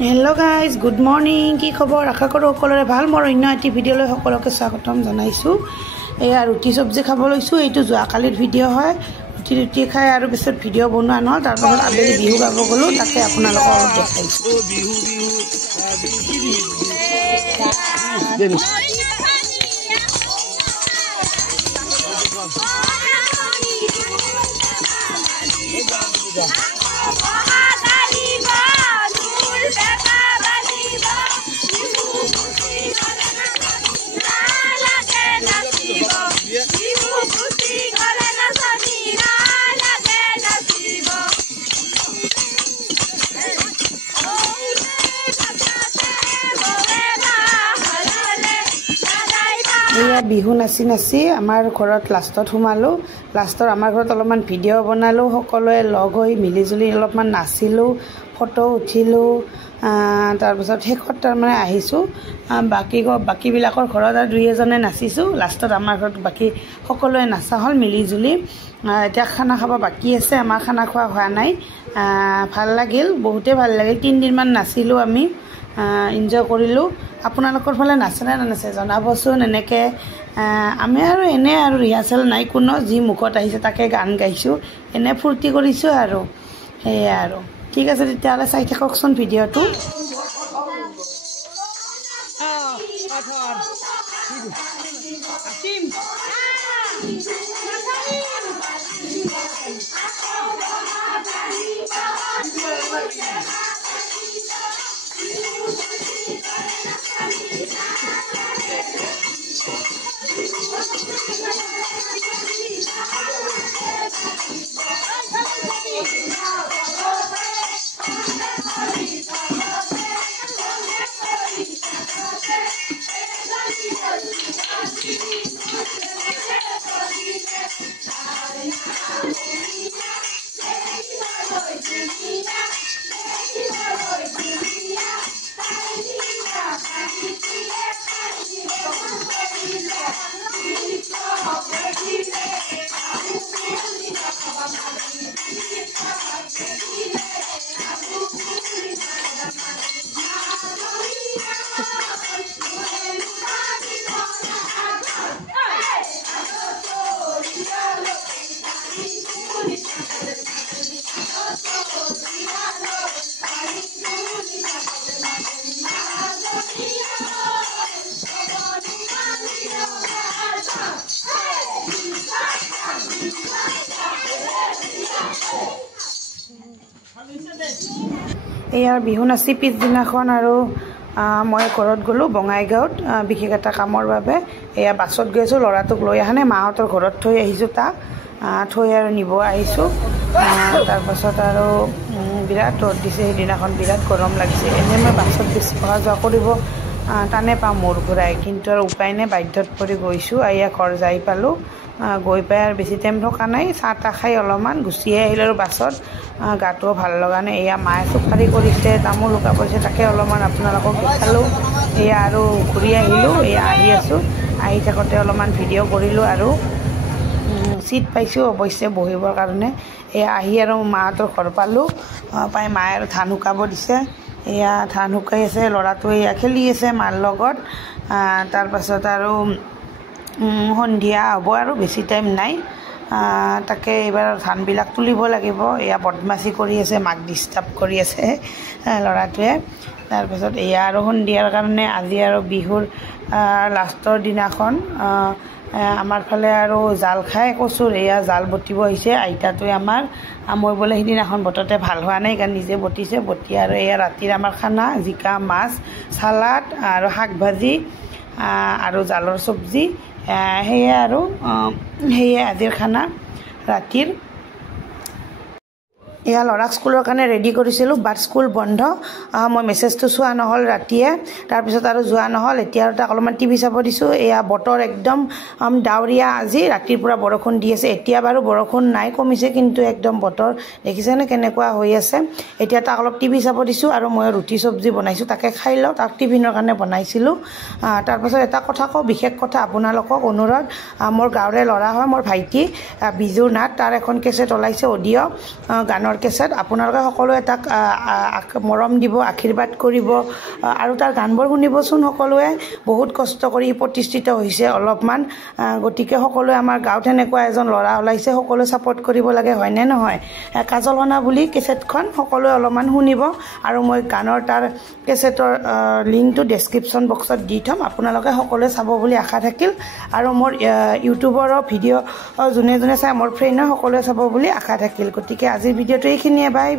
hello guys good morning कि खबर आशा करो सकलोरे भाल मोर अन्य एटी भिडिओ सकलोके स्वागतम जनाइछु एया रुटी सब्जी खाब लैछु एटु जोआ कालिर भिडिओ है रुटी खाई आरो पिছত भिडिओ बनवा न तार पाছত आबेली बिहु गाब गलो ताके आपनालोকক अलप देखाइछु बिहु नाची नाची आमार घरत लास्टत सोमालो लास्टत आमार घरत अलपमान भिडिओ बनालो सकलोए लग होई मिली जुली अलपमान नाचिलो फटो उठिलो तार पाছত शेषत तार माने आहिछु बाकी बिलाकर घरत आरो दुई एजने नाचिछु लास्टत आमार घरत बाकी सकलोए नाचा हल मिली जुली এতিয়া खाना खाबा बाकी আছে आमार खाना खवा होआ नाई ভাল লাগিল बहुते ভাল লাগিल 3 दिन मान नाचिलो आमी एन्जय करिलो আপোনালোকৰ ফালে নাচনে না নাচে জনাবচোন এনেকে আমি আৰু এনে আৰু ৰিহাৰ্সেল নাই কোনো যি মুখত আহিছে তাকে গান গাইছো এনে ফুৰ্তি কৰিছো আৰু হেয়া আৰু ঠিক আছে তেতিয়ালে চাই থাককচোন ভিডিওটো এয়াৰ বিহু নাচি পিছদিনাখন আৰু মই ঘৰত গলো বঙাইগাঁৱত বিশেষ এটা কামৰ বাবে এয়া বাছত গৈছো লৰাটোক লৈ আহনে মাহঁতৰ ঘৰত থৈ আহিছো তাক থৈ আৰু নিব আহিছো তাৰ পাছত আৰু বিৰাট ৰ'দ দিছে সেইদিনাখন বিৰাট গৰম লাগিছে এনে মই বাছত বেছি অহা যোৱা কৰিব টানে পাওঁ মোৰ ঘূৰাই কিন্তু আৰু উপায় নাই বাধ্যত পৰি গৈছো এয়া ঘৰ যাই পালো গৈ পাই আৰু বেছি টাইম থকা নাই চাহ তা খাই অলপমান গুচিয়ে আহিল আৰু বাছত গাটো ভাল লগা নাই এয়া মায়ে চুপাৰি কৰিছে তামোল লুকা পৰিছে তাকে অলপমান আপোনালোকক দেখালো এয়া আৰু ঘূৰি আহিলো এয়া আহি আছো আহি থাকোঁতে অলপমান ভিডিঅ' কৰিলো আৰু সিট পাইছো অৱশ্যে বহিবৰ কাৰণে এয়া আহি আৰু মাহঁতৰ ঘৰ পালো পাই মায়ে আৰু ধান শুকাব দিছে এয়া ধান শুকাই আছে ল'ৰাটো এয়া খেলি আছে মাৰ লগত তাৰ পাছত আৰু সন্ধিয়া হ'ব আৰু বেছি টাইম নাই তাকে এবাৰ ধানবিলাক তুলিব লাগিব এয়া বদমাছি কৰি আছে মাক ডিস্টাৰ্ব কৰি আছে ল'ৰাটোৱে তাৰ পাছত এয়া আৰু সন্ধিয়াৰ কাৰণে আজি আৰু বিহুৰ লাষ্টৰ দিনাখন আমাৰ ফালে আৰু জাল খাই কচুৰ এয়া জাল বটিব আহিছে আইতাটোৱে আমাৰ মই বোলে সিদিনাখন বটতে ভাল হোৱা নাই কাৰণ নিজে বটিছে বটি আৰু এয়া ৰাতিৰ আমাৰ খানা জিকা মাছ সালাড আৰু শাক ভাজি আৰু জালৰ চব্জি সেয়ে আৰু সেয়ে আজিৰ খানা ৰাতিৰ এয়া ল'ৰাক স্কুলৰ কাৰণে ৰেডি কৰিছিলোঁ বাট স্কুল বন্ধ মই মেছেজটো চোৱা নহ'ল ৰাতিয়ে তাৰপিছত আৰু যোৱা নহ'ল এতিয়া আৰু তাক অলপমান টিভি চাব দিছোঁ এয়া বতৰ একদম ডাৱৰীয়া আজি ৰাতিৰ পৰা বৰষুণ দি আছে এতিয়া বাৰু বৰষুণ নাই কমিছে কিন্তু একদম বতৰ দেখিছেনে কেনেকুৱা হৈ আছে এতিয়া তাক অলপ টিভি চাব দিছোঁ আৰু মই ৰুটি চব্জি বনাইছোঁ তাকে খাই লওঁ তাক টিফিনৰ কাৰণে বনাইছিলোঁ তাৰপাছত এটা কথা কওঁ বিশেষ কথা আপোনালোকক অনুৰোধ মোৰ গাঁৱৰে ল'ৰা হয় মোৰ ভাইটি বিজু নাথ তাৰ এখন কেছেট ওলাইছে অডিঅ' গানৰ গানৰ কেছেট আপোনালোকে সকলোৱে তাক মৰম দিব আশীৰ্বাদ কৰিব আৰু তাৰ গানবোৰ শুনিবচোন সকলোৱে বহুত কষ্ট কৰি প্ৰতিষ্ঠিত হৈছে অলপমান গতিকে সকলোৱে আমাৰ গাঁৱত এনেকুৱা এজন ল'ৰা ওলাইছে সকলোৱে ছাপোৰ্ট কৰিব লাগে হয়নে নহয় কাজল হনা বুলি কেছেটখন সকলোৱে অলপমান শুনিব আৰু মই গানৰ তাৰ কেছেটৰ লিংকটো ডেছক্ৰিপশ্যন বক্সত দি থম আপোনালোকে সকলোৱে চাব বুলি আশা থাকিল আৰু মোৰ ইউটিউবৰ ভিডিঅ' যোনে যোনে চাই মোৰ ফ্ৰেণ্ডৰ সকলোৱে চাব বুলি আশা থাকিল গতিকে আজিৰ ভিডিঅ'টো এইখিনিয়ে বাই